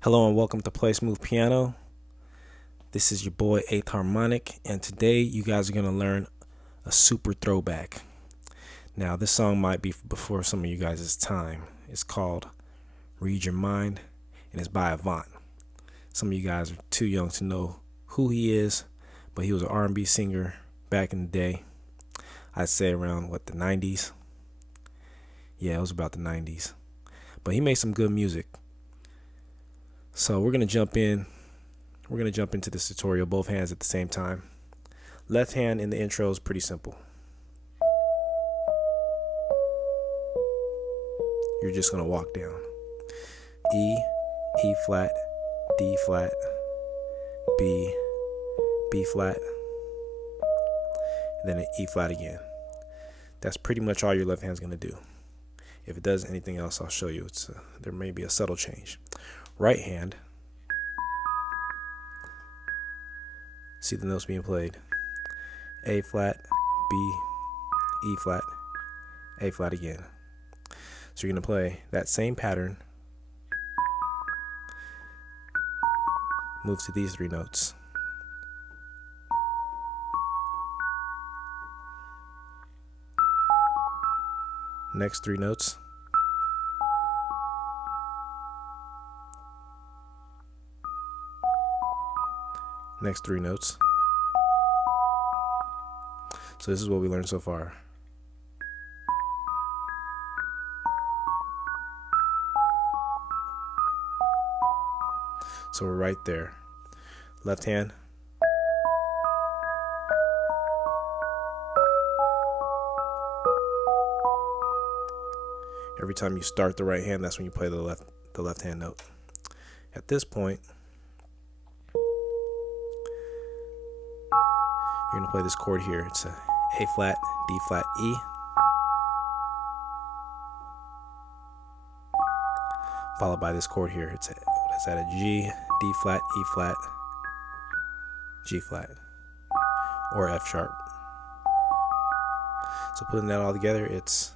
Hello and welcome to PlaySmoothPiano. This is your boy 8th Harmonic, and today you guys are going to learn a super throwback. Now this song might be before some of you guys' time. It's called Read Your Mind, and it's by Avant. Some of you guys are too young to know who he is, but he was an R&B singer back in the day. I'd say around the 90s. Yeah, it was about the 90s. But he made some good music. So we're going to jump in. We're going to jump into this tutorial, both hands at the same time. Left hand in the intro is pretty simple. You're just going to walk down. E, E flat, D flat, B, B flat, and then an E flat again. That's pretty much all your left hand's going to do. If it does anything else, I'll show you. There may be a subtle change. Right hand, see the notes being played. A flat, B, E flat, A flat again. So you're going to play that same pattern, move to these three notes. Next three notes. Next three notes. So this is what we learned so far. So we're right there. Left hand. Every time you start the right hand, that's when you play the left hand note. At this point, you're going to play this chord here. It's a A flat, D flat, E. Followed by this chord here. It's a G, D flat, E flat, G flat, or F sharp. So putting that all together, it's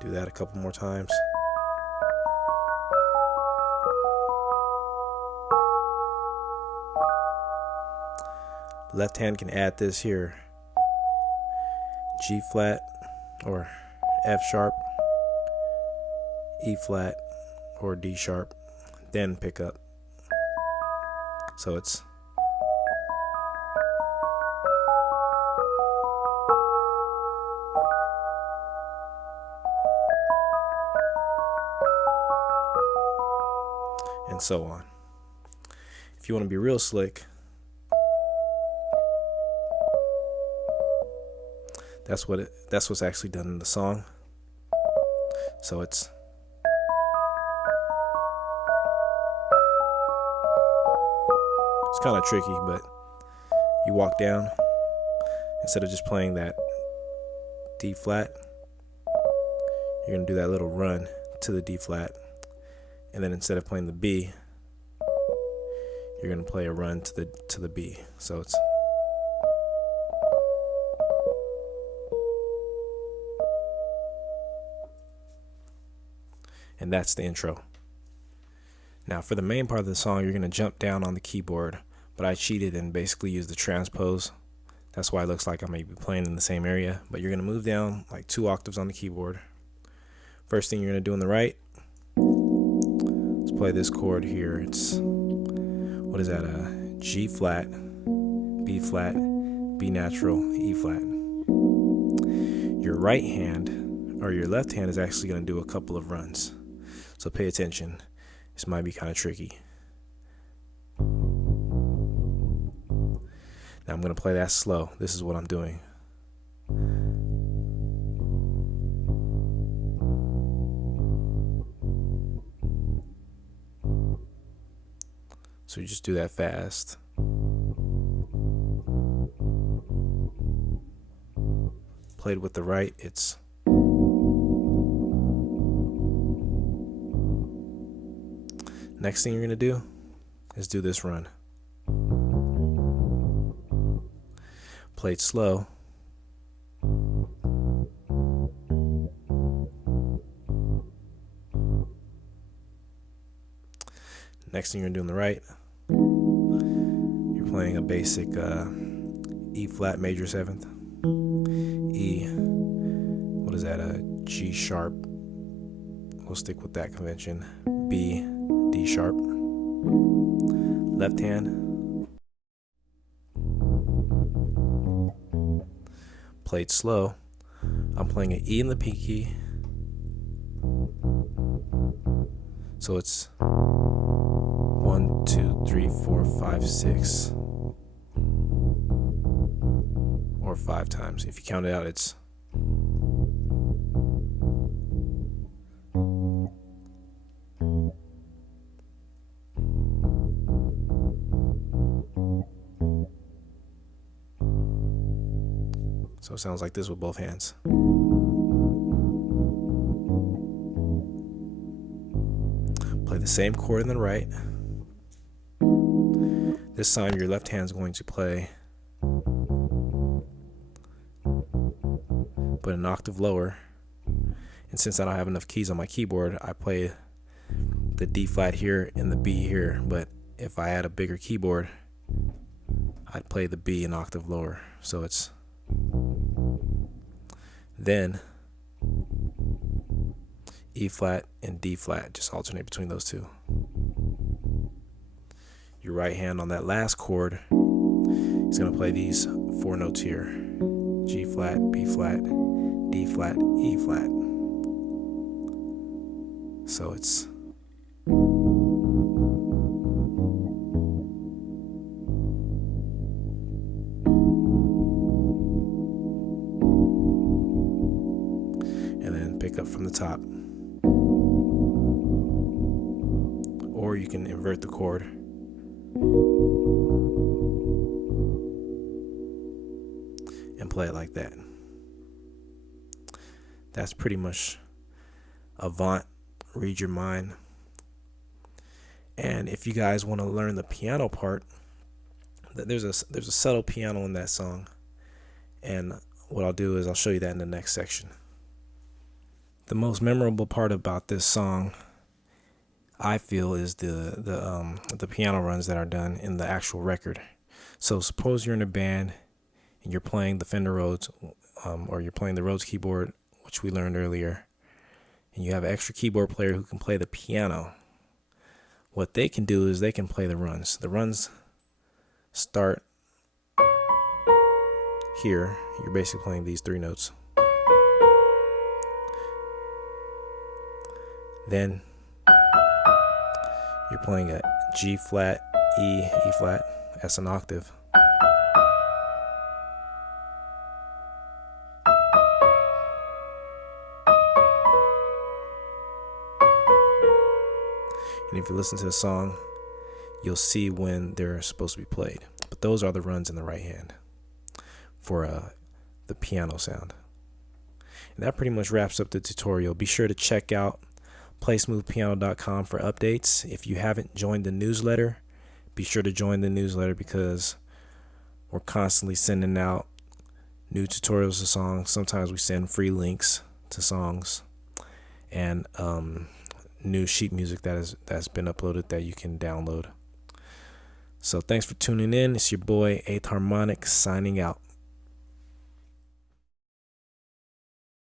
do that a couple more times. Left hand can add this here. G flat or F sharp, E flat or D sharp, then pick up. So it's and so on. If you want to be real slick, that's what's actually done in the song. So it's kind of tricky, but you walk down instead of just playing that D flat. You're gonna do that little run to the D flat. And then instead of playing the B, you're going to play a run to the B. So it's and that's the intro. Now for the main part of the song, you're going to jump down on the keyboard, but I cheated and basically used the transpose. That's why it looks like I may be playing in the same area, but you're going to move down like 2 octaves on the keyboard. First thing you're going to do on the right, play this chord here. It's what is that? G flat, B flat, B natural, E flat. Your right hand or your left hand is actually going to do a couple of runs. So pay attention. This might be kind of tricky. Now I'm going to play that slow. This is what I'm doing. So you just do that fast. Played with the right, it's next thing you're going to do is do this run. Played slow. Next thing you're doing the right, you're playing a basic E flat major 7th, E, what is that, a G sharp, we'll stick with that convention, B, D sharp. Left hand, played slow. I'm playing an E in the P key, so it's 1, 2, 3, 4, 5, 6, or 5 times. If you count it out, it's so it sounds like this with both hands. Play the same chord in the right. This time your left hand is going to play, but an octave lower. And since I don't have enough keys on my keyboard, I play the D flat here and the B here. But if I had a bigger keyboard, I'd play the B an octave lower. So it's then E flat and D flat, just alternate between those two. Your right hand on that last chord is going to play these 4 notes here: G flat, B flat, D flat, E flat. So it's and then pick up from the top. Or you can invert the chord. And play it like that. That's pretty much Avant, Read Your Mind. And if you guys want to learn the piano part, there's a subtle piano in that song. And what I'll do is I'll show you that in the next section. The most memorable part about this song, I feel, is the piano runs that are done in the actual record. So suppose you're in a band and you're playing the Fender Rhodes, or you're playing the Rhodes keyboard, which we learned earlier, and you have an extra keyboard player who can play the piano. What they can do is they can play the runs. The runs start here. You're basically playing these 3 notes. Then you're playing a G flat, E, E flat. That's an octave. And if you listen to the song, you'll see when they're supposed to be played. But those are the runs in the right hand for the piano sound. And that pretty much wraps up the tutorial. Be sure to check out PlaySmoothPiano.com for updates. If you haven't joined the newsletter, be sure to join the newsletter because we're constantly sending out new tutorials to songs. Sometimes we send free links to songs and new sheet music that's been uploaded that you can download. So thanks for tuning in. It's your boy 8th Harmonic signing out.